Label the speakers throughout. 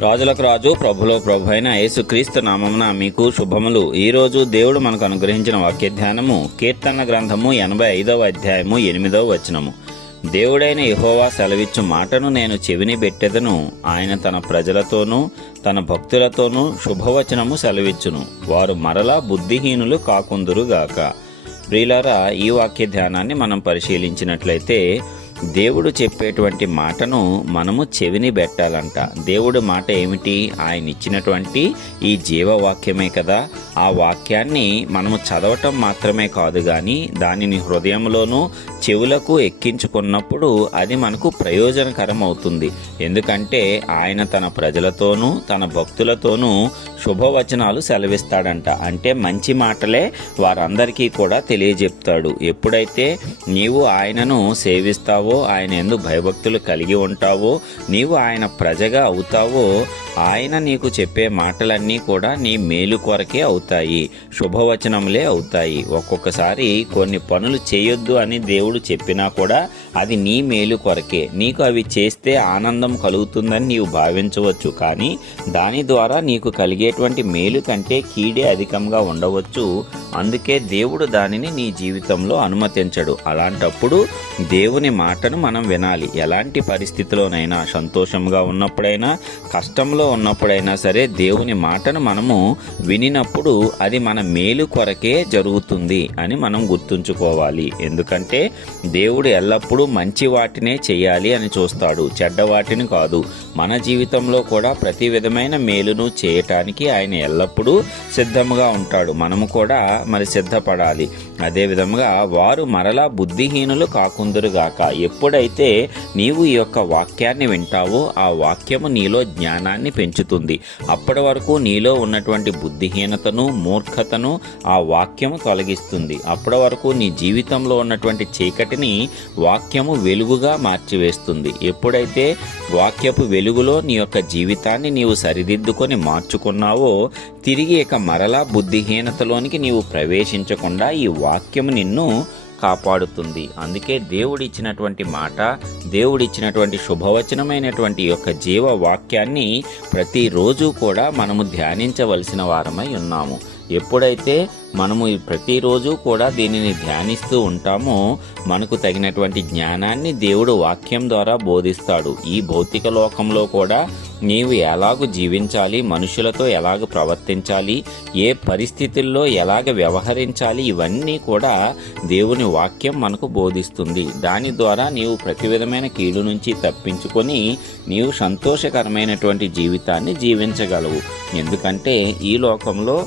Speaker 1: రాజులకు రాజు ప్రభులో ప్రభు అయిన యేసుక్రీస్తు నామమున మీకు శుభములు. ఈ రోజు దేవుడు మనకు అనుగ్రహించిన వాక్య ధ్యానము కీర్తన గ్రంథము ఎనభై ఐదవ అధ్యాయము ఎనిమిదవ వచనము. దేవుడైన ఇహోవా సెలవిచ్చు మాటను నేను చెవిని పెట్టెదను. ఆయన తన ప్రజలతోనూ తన భక్తులతోనూ శుభవచనము సెలవిచ్చును. వారు మరలా బుద్ధిహీనులు కాకుందురుగాక. ప్రియులారా ఈ వాక్య ధ్యానాన్ని మనం పరిశీలించినట్లయితే దేవుడు చెప్పేటువంటి మాటను మనము చెవిని పెట్టాలంట. దేవుడు మాట ఏమిటి? ఆయన ఇచ్చినటువంటి ఈ జీవవాక్యమే కదా. ఆ వాక్యాన్ని మనము చదవటం మాత్రమే కాదు కానీ దానిని హృదయంలోనూ చెవులకు ఎక్కించుకున్నప్పుడు అది మనకు ప్రయోజనకరం అవుతుంది ఎందుకంటే ఆయన తన ప్రజలతోనూ తన భక్తులతోనూ శుభవచనాలు సెలవిస్తాడంట. అంటే మంచి మాటలే వారందరికీ కూడా తెలియజెప్తాడు. ఎప్పుడైతే నీవు ఆయనను సేవిస్తావు ఆయన ఎందు భయభక్తులు కలిగి ఉంటావో నీవు ఆయన ప్రజగా అవుతావో ఆయన నీకు చెప్పే మాటలన్నీ కూడా నీ మేలు కొరకే అవుతాయి శుభవచనములే అవుతాయి. ఒక్కొక్కసారి కొన్ని పనులు చేయొద్దు అని దేవుడు చెప్పినా కూడా అది నీ మేలు కొరకే. నీకు అవి చేస్తే ఆనందం కలుగుతుందని నీవు భావించవచ్చు కానీ దాని ద్వారా నీకు కలిగేటువంటి మేలు కంటే కీడే అధికంగా ఉండవచ్చు. అందుకే దేవుడు దానిని నీ జీవితంలో అనుమతించడు. అలాంటప్పుడు దేవుని మాట మాటను మనం వినాలి. ఎలాంటి పరిస్థితిలోనైనా సంతోషంగా ఉన్నప్పుడైనా కష్టంలో ఉన్నప్పుడైనా సరే దేవుని మాటను మనము వినినప్పుడు అది మన మేలు కొరకే జరుగుతుంది అని మనం గుర్తుంచుకోవాలి. ఎందుకంటే దేవుడు ఎల్లప్పుడూ మంచి వాటినే చేయాలి అని చూస్తాడు. చెడ్డ వాటిని కాదు. మన జీవితంలో కూడా ప్రతి విధమైన మేలును చేయటానికి ఆయన ఎల్లప్పుడూ సిద్ధంగా ఉంటాడు. మనము కూడా మరి సిద్ధపడాలి. అదే విధంగా వారు మరలా బుద్ధిహీనులు కాకుందరుగాక. ఎప్పుడైతే నీవు ఈ యొక్క వాక్యాన్ని వింటావో ఆ వాక్యము నీలో జ్ఞానాన్ని పెంచుతుంది. అప్పటి వరకు నీలో ఉన్నటువంటి బుద్ధిహీనతను మూర్ఖతను ఆ వాక్యము తొలగిస్తుంది. అప్పటి వరకు నీ జీవితంలో ఉన్నటువంటి చీకటిని వాక్యము వెలుగుగా మార్చివేస్తుంది. ఎప్పుడైతే వాక్యపు వెలుగులో నీ యొక్క జీవితాన్ని నీవు సరిదిద్దుకొని మార్చుకున్నావో తిరిగి ఇక మరలా బుద్ధిహీనతలోనికి నీవు ప్రవేశించకుండా ఈ వాక్యము నిన్ను కాపాడుతుంది. అందుకే దేవుడిచ్చినటువంటి మాట దేవుడిచ్చినటువంటి శుభవచనమైనటువంటి యొక్క జీవ వాక్యాన్ని ప్రతిరోజు కూడా మనము ధ్యానించవలసిన వారమై ఉన్నాము. ఎప్పుడైతే మనము ప్రతిరోజు కూడా దీనిని ధ్యానిస్తూ ఉంటామో మనకు తగినటువంటి జ్ఞానాన్ని దేవుడు వాక్యం ద్వారా బోధిస్తాడు. ఈ భౌతిక లోకంలో కూడా నీవు ఎలాగ జీవించాలి మనుషులతో ఎలాగ ప్రవర్తించాలి ఏ పరిస్థితుల్లో ఎలాగ వ్యవహరించాలి ఇవన్నీ కూడా దేవుని వాక్యం మనకు బోధిస్తుంది. దాని ద్వారా నీవు ప్రతి విధమైన కీడు నుంచి తప్పించుకొని నీవు సంతోషకరమైనటువంటి జీవితాన్ని జీవించగలవు. ఎందుకంటే ఈ లోకంలో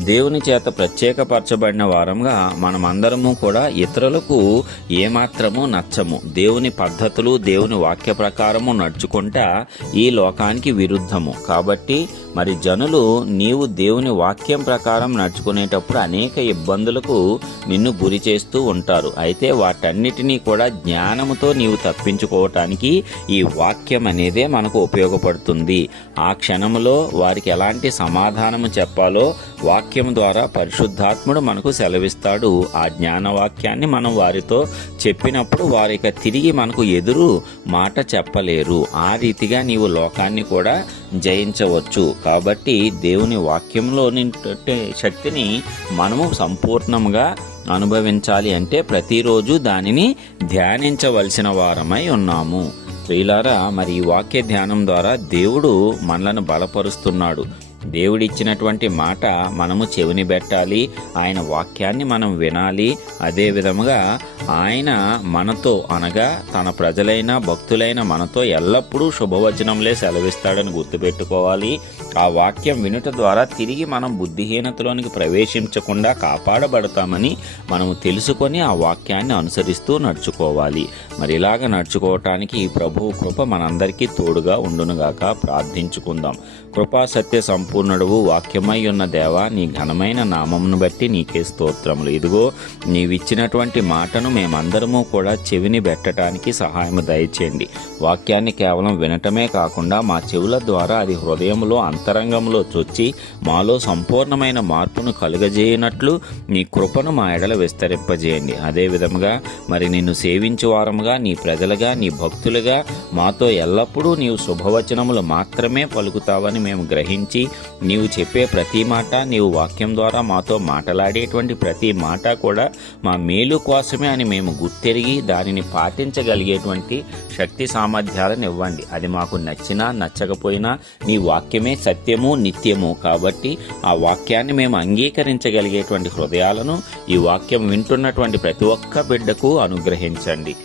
Speaker 1: దేవుని చేత ప్రత్యేకపరచబడిన వారంగా మనమందరము కూడా ఇతరులకు ఏమాత్రము నచ్చము. దేవుని పద్ధతులు దేవుని వాక్య ప్రకారము నడుచుకుంటా ఈ లోకానికి విరుద్ధము. కాబట్టి మరి జనులు నీవు దేవుని వాక్యం ప్రకారం నడుచుకునేటప్పుడు అనేక ఇబ్బందులకు నిన్ను గురి చేస్తూ ఉంటారు. అయితే వాటన్నిటినీ కూడా జ్ఞానముతో నీవు తప్పించుకోవటానికి ఈ వాక్యం అనేదే మనకు ఉపయోగపడుతుంది. ఆ క్షణములో వారికి ఎలాంటి సమాధానము చెప్పాలో వాక్యం ద్వారా పరిశుద్ధాత్ముడు మనకు సెలవిస్తాడు. ఆ జ్ఞానవాక్యాన్ని మనం వారితో చెప్పినప్పుడు వారిక తిరిగి మనకు ఎదురు మాట చెప్పలేరు. ఆ రీతిగా నీవు లోకాన్ని కూడా జయించవచ్చు. కాబట్టి దేవుని వాక్యంలోని శక్తిని మనము సంపూర్ణంగా అనుభవించాలి అంటే ప్రతిరోజు దానిని ధ్యానించవలసిన వారమై ఉన్నాము. ప్రియులారా మరి ఈ వాక్య ధ్యానం ద్వారా దేవుడు మనలను బలపరుస్తున్నాడు. దేవుడిచ్చినటువంటి మాట మనము చెవిని పెట్టాలి ఆయన వాక్యాన్ని మనం వినాలి. అదే విధముగా ఆయన మనతో అనగా తన ప్రజలైన భక్తులైన మనతో ఎల్లప్పుడూ శుభవచనంలే సెలవిస్తాడని గుర్తుపెట్టుకోవాలి. ఆ వాక్యం వినుట ద్వారా తిరిగి మనం బుద్ధిహీనతలోనికి ప్రవేశించకుండా కాపాడబడతామని మనము తెలుసుకొని ఆ వాక్యాన్ని అనుసరిస్తూ నడుచుకోవాలి. మరి ఇలాగ నడుచుకోవటానికి ఈ ప్రభువు కృప మనందరికీ తోడుగా ఉండునుగాక ప్రార్థించుకుందాం. కృపా సత్య సంపూర్ణ సంపూర్ణుడవు వాక్యమై ఉన్న దేవా నీ ఘనమైన నామమును బట్టి నీకే స్తోత్రములు. ఇదిగో నీవిచ్చినటువంటి మాటను మేమందరము కూడా చెవిని పెట్టడానికి సహాయం దయచేయండి. వాక్యాన్ని కేవలం వినటమే కాకుండా మా చెవుల ద్వారా అది హృదయంలో అంతరంగంలో చొచ్చి మాలో సంపూర్ణమైన మార్పును కలుగజేయనట్లు నీ కృపను మా ఎడల విస్తరింపజేయండి. అదేవిధంగా మరి నిన్ను సేవించువారముగా నీ ప్రజలుగా నీ భక్తులుగా మాతో ఎల్లప్పుడూ నీవు శుభవచనములు మాత్రమే పలుకుతావని మేము గ్రహించి నీవు చెప్పే ప్రతి మాట నీవు వాక్యం ద్వారా మాతో మాట్లాడేటువంటి ప్రతి మాట కూడా మా మేలు కోసమే అని మేము గుర్తెరిగి దానిని పాటించగలిగేటువంటి శక్తి సామర్థ్యాలను ఇవ్వండి. అది మాకు నచ్చినా నచ్చకపోయినా నీ వాక్యమే సత్యము నిత్యము కాబట్టి ఆ వాక్యాన్ని మేము అంగీకరించగలిగేటువంటి హృదయాలను ఈ వాక్యం వింటున్నటువంటి ప్రతి ఒక్క బిడ్డకు అనుగ్రహించండి.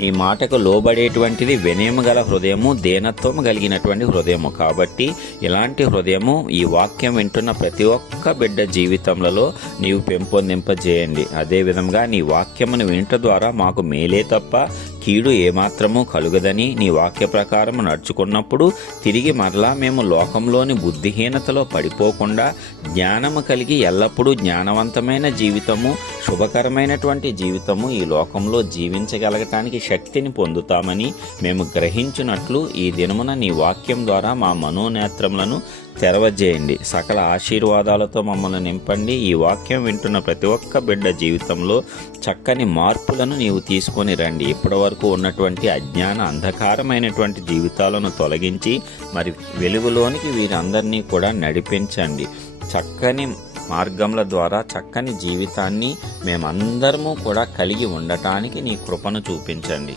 Speaker 1: ఈ మాటకు లోబడేటువంటిది వినయము గల హృదయము దేనత్వము కలిగినటువంటి హృదయము. కాబట్టి ఇలాంటి హృదయము ఈ వాక్యం వింటున్న ప్రతి ఒక్క బిడ్డ జీవితంలో నీవు పెంపొందింపజేయండి. అదేవిధంగా నీ వాక్యమును వింట ద్వారా మాకు మేలే తప్ప కీడు ఏమాత్రమూ కలుగదని నీ వాక్య ప్రకారం నడుచుకున్నప్పుడు తిరిగి మరలా మేము లోకంలోని బుద్ధిహీనతలో పడిపోకుండా జ్ఞానము కలిగి ఎల్లప్పుడూ జ్ఞానవంతమైన జీవితము శుభకరమైనటువంటి జీవితము ఈ లోకంలో జీవించగలగటానికి శక్తిని పొందుతామని మేము గ్రహించినట్లు ఈ దినమున నీ వాక్యం ద్వారా మా మనోనేత్రములను తెరవజేయండి. సకల ఆశీర్వాదాలతో మమ్మల్ని నింపండి. ఈ వాక్యం వింటున్న ప్రతి ఒక్క బిడ్డ జీవితంలో చక్కని మార్పులను నీవు తీసుకొని రండి. ఇప్పటి వరకు ఉన్నటువంటి అజ్ఞాన అంధకారమైనటువంటి జీవితాలను తొలగించి మరి వెలుగులోనికి వీరందరినీ కూడా నడిపించండి. చక్కని మార్గముల ద్వారా చక్కని జీవితాన్ని మేమందరము కూడా కలిగి ఉండటానికి నీ కృపను చూపించండి.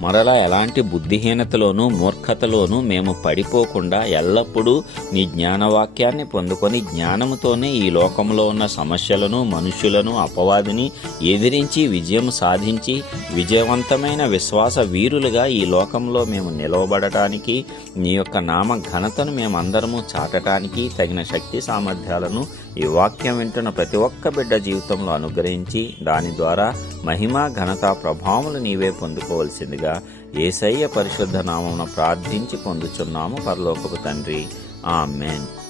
Speaker 1: మరలా ఎలాంటి బుద్ధిహీనతలోనూ మూర్ఖతలోనూ మేము పడిపోకుండా ఎల్లప్పుడూ నీ జ్ఞానవాక్యాన్ని పొందుకొని జ్ఞానముతోనే ఈ లోకంలో ఉన్న సమస్యలను మనుషులను అపవాదిని ఎదిరించి విజయం సాధించి విజయవంతమైన విశ్వాస వీరులుగా ఈ లోకంలో మేము నిలవబడటానికి నీ యొక్క నామ ఘనతను మేమందరము చాటటానికి తగిన శక్తి సామర్థ్యాలను ఈ వాక్యం వింటున్న ప్రతి ఒక్క బిడ్డ జీవితంలో అనుగ్రహించి దాని ద్వారా మహిమ ఘనత ప్రభావములు నీవే పొందుకోవలసిందిగా ఏసయ్య పరిశుద్ధ నామమున ప్రార్థించి పొందుచున్నాము పరలోకపు తండ్రి. ఆమెన్.